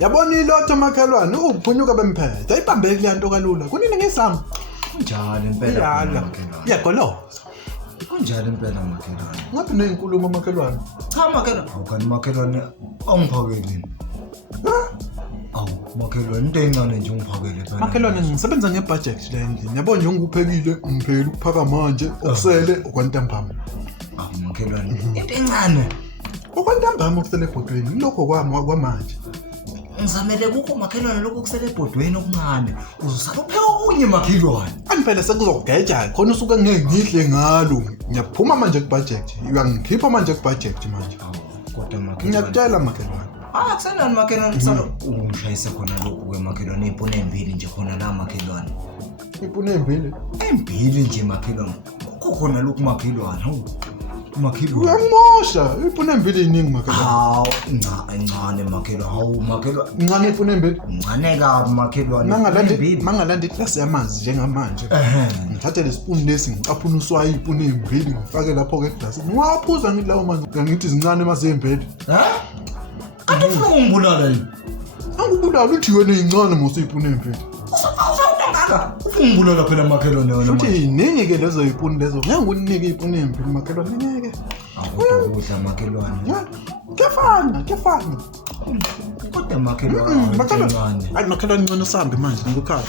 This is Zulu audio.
Yabona ilotho makhelwane uphunyuka bemphethe. Ayibambe kuyanto kalula. Kunini ngesami? Kunjani impela makhelwane? Iyagoloza. Kunjani impela makhelwane? Ngathi nezinkulumo makhelwane. Cha makhelwane, awukani makhelwane awungiphakeli. Awu makhelwane into encane nje ungiphakele phela. Makhelwane ngisebenza ngebudget le endlini. Yabona nje unguphekile, ngiphela ukuphaka manje, okusele okwantambama. Awu makhelwane, into encane. Okwantambama okusele ebhodweni lokho kwamanje. Ngizamele kukho makhelwane lokho kusele ebhodweni okuncane. Uzosala upheka okunye makhelwane. Angiphela sekuzogeja khona usuke ngeke ngidle ngalo. Ngiyaphuma manje kubudget. Uyangikhipha manje kubudget manje. Kodwa makhelwane. Ngiyakutshela makhelwane. Kusenani makhelwane kusala ungishayise khona lokho ke makhelwane ipone embili nje khona la makhelwane. Ipune embili? Embili nje makhelwane. Kukho khona lokho makhelwane. Hawu. Makhelwane. Uyangimosha. Ipune embili iningi makhelwane. Hawu, incane makhelwane. Hawu makhelwane. Incane ipune embili. Incane kabi makhelwane. Mangalandi iglasi yamanzi njengamanje. Ngithathe lesipuni lesi ngicaphuna uswayi ipune embili ngifake lapho ke eglasi. Ngiwaphuza ngithi lawo manzi ngithi zincane mazembili. Kanti ufuna ungibulala yini? Angibulala uthi wena incane mosipune embili. Usawutangaka. Ufuna ungibulala phela makhelwane wena. Futhi iningi ke lezo ipuni lezo. Ngeke nginike ipuni embili makhelwane ngeke. Akudla makhelwane. Kefana. Kodwa makhelwane. Makhelwane incane usambe manje ngikukhaya.